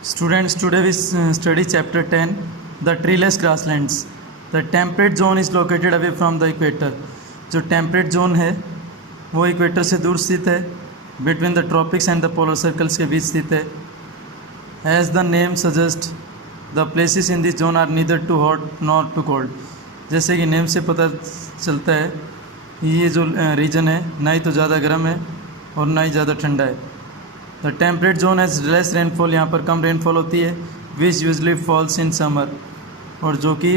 Students, today we study chapter 10, the treeless grasslands. The temperate zone is located away from the equator. जो temperate zone है वो equator से दूर स्थित है, between the tropics and the polar circles के बीच स्थित है. As the name suggests, the places in this zone are neither too hot nor too cold. जैसे कि नेम से पता चलता है ये जो रीजन है ना ही तो ज़्यादा गर्म है और ना ही ज़्यादा ठंडा है. The temperate zone has less rainfall, यहाँ पर कम रेनफॉल होती है. Which usually falls in summer, और जो कि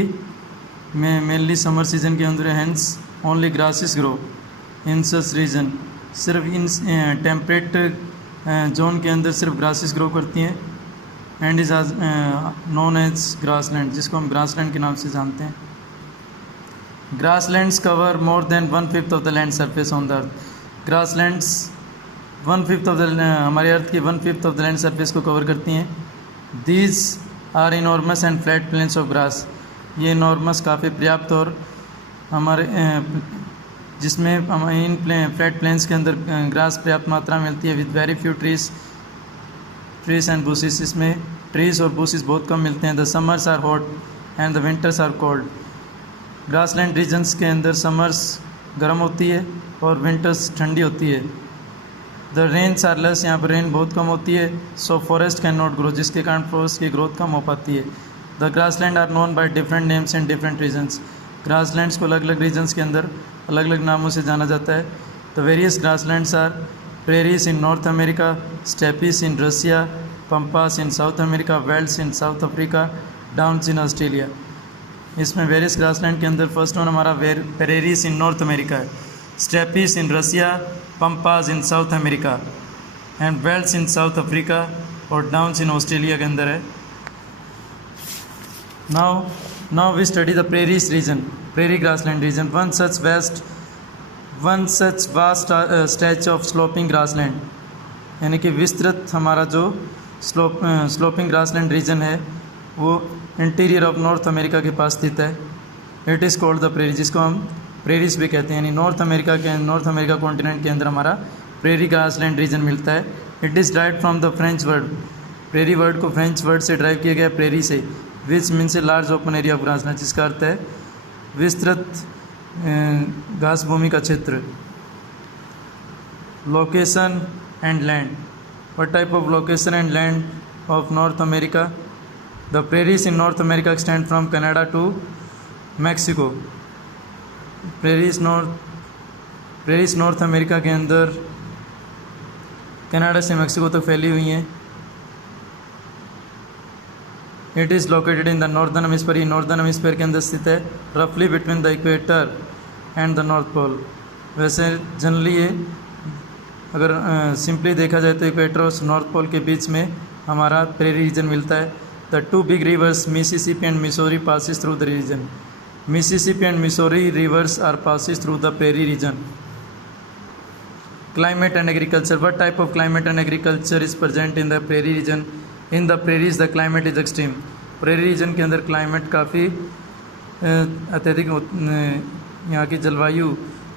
मेनली समर सीजन के अंदर. Hence only grasses grow in such region. सिर्फ इन टेम्परेट जोन के अंदर सिर्फ ग्रासेस ग्रो करती हैं. And is known as grassland, जिसको हम ग्रासलैंड के नाम से जानते हैं. Grasslands cover more than 1/5 of the land surface on the earth. Grasslands 1/5 of the हमारे अर्थ की 1/5 ऑफ द लैंड सरफेस को कवर करती हैं. These are enormous and flat plains of grass. ये इनॉर्मस काफ़ी पर्याप्त और हमारे जिसमें इन फ्लैट प्लेन्स के अंदर ग्रास पर्याप्त मात्रा में मिलती है. With very few trees and bushes. इसमें ट्रीज और बुशेस बहुत कम मिलते हैं. The summers are hot and the winters are cold. Grassland regions के अंदर समर्स गर्म होती है और विंटर्स ठंडी होती है. द रेन्स आर लेस, यहाँ पर रेन बहुत कम होती है. So forest can not grow, जिसके कारण फॉरेस्ट की ग्रोथ कम हो पाती है. The grassland are known by different names in different regions. Grasslands को अलग अलग रीजन्स के अंदर अलग अलग नामों से जाना जाता है. The various grasslands are prairies in North America, steppes in Russia, pampas in South America, velds in South Africa, downs in Australia. इसमें वेरियस ग्रासलैंड के अंदर फर्स्ट वन हमारा प्रेरीज इन नॉर्थ अमेरिका है, steppes in Russia, pampas in South America and velds in South Africa और downs in Australia के अंदर है. Now we study the prairies region, prairie grassland region. One such vast stretch of sloping grassland, यानी कि विस्तृत हमारा जो sloping grassland reason है वो इंटीरियर ऑफ नॉर्थ अमेरिका के पास स्थित है. It is called the prairie, जिसको हम प्रेरीज भी कहते हैं. यानी नॉर्थ अमेरिका कॉन्टिनेंट के अंदर हमारा प्रेरी ग्रासलैंड रीजन मिलता है. It is drive from the French word, prairie word को फ्रेंच वर्ड से ड्राइव किया गया प्रेरी से. Which means a large open area of grassland, जिसका अर्थ है विस्तृत घास भूमि का क्षेत्र. Location and land. What type of location and land of North America? The prairies in North America extend from Canada to Mexico. Prairies North America के अंदर कनाडा से मैक्सिको तक फैली हुई हैं. It is located in the northern hemisphere, ये northern hemisphere के अंदर स्थित है. रफली between the equator and the North Pole. वैसे जनरली ये अगर सिंपली देखा जाए तो इक्वेटर और नॉर्थ पोल के बीच में हमारा प्रेरी रीजन मिलता है. The two big rivers Mississippi and Missouri passes through the region. Mississippi and Missouri rivers are passes through the prairie region. Climate and agriculture. What type of climate and agriculture is present in the prairie region? In the prairies the climate is extreme. Prairie region के अंदर climate काफ़ी अत्यधिक यहाँ की जलवायु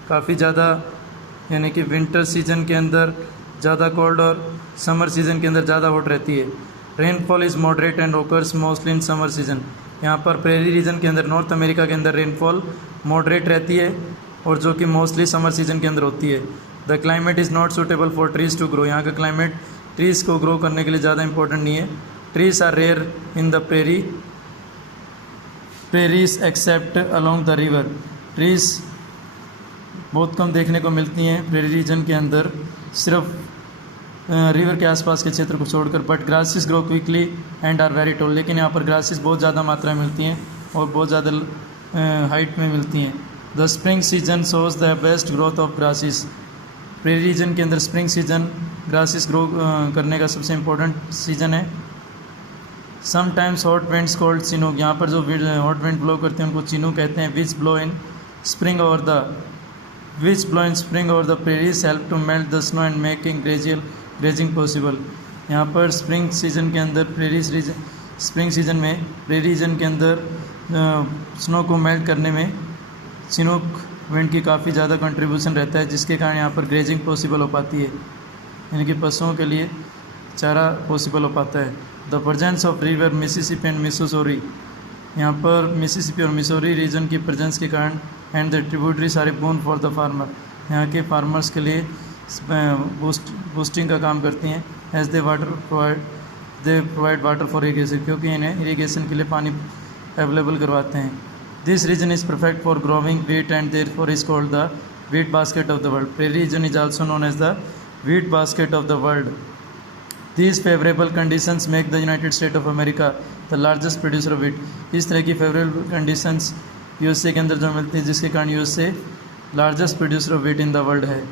काफ़ी ज़्यादा, यानी कि विंटर सीजन के अंदर ज़्यादा कोल्ड और समर सीजन के अंदर ज़्यादा हॉट रहती है. Rainfall is moderate and occurs mostly in summer season. यहाँ पर प्रेरी रीजन के अंदर नॉर्थ अमेरिका के अंदर रेनफॉल मॉडरेट रहती है और जो कि मोस्टली समर सीजन के अंदर होती है. The climate is not suitable for trees to grow. यहाँ का क्लाइमेट ट्रीज़ को ग्रो करने के लिए ज़्यादा इंपॉर्टेंट नहीं है. Trees are rare in the prairies except along the river. Trees बहुत कम देखने को मिलती हैं प्रेरी रीजन के अंदर, सिर्फ रिवर के आसपास के क्षेत्र को छोड़कर. But grasses grow quickly and are very tall. लेकिन यहाँ पर ग्रासेस बहुत ज़्यादा मात्रा में मिलती हैं और बहुत ज़्यादा हाइट में मिलती हैं. The spring season shows the best growth of grasses. Prairie region के अंदर स्प्रिंग सीजन ग्रासेस ग्रो करने का सबसे इम्पोर्टेंट सीजन है. Sometimes hot winds called chinook. यहाँ पर जो हॉट विंड ब्लो करते हैं उनको चिनूक कहते हैं. Which blow in spring over the prairies help to melt the snow and making grazing possible. यहाँ पर स्प्रिंग सीजन के अंदर प्रेरी रीजन के अंदर स्नो को मेल्ट करने में चिनूक विंड की काफ़ी ज़्यादा कंट्रीब्यूशन रहता है, जिसके कारण यहाँ पर ग्रेजिंग पॉसिबल हो पाती है. यानी कि पशुओं के लिए चारा पॉसिबल हो पाता है। The presence of river Mississippi and Missouri, यहाँ पर मिसिसिपी और मिसूरी रीजन की प्रेजेंस के कारण and the tributaries are a boon for the farmer, यहाँ के फार्मर्स के लिए बूस्टिंग का काम करती हैं। As they provide water for irrigation, क्योंकि इन्हें इरीगेशन के लिए पानी अवेलेबल करवाते हैं। This region is perfect for growing wheat and therefore is called the wheat basket of the world. Prairie region is also known as the wheat basket of the world. These favorable conditions make the United States of America the largest producer of wheat. इस तरह की favourable conditions USA के अंदर जो मिलती है, जिसके कारण USA largest producer of wheat in the world है।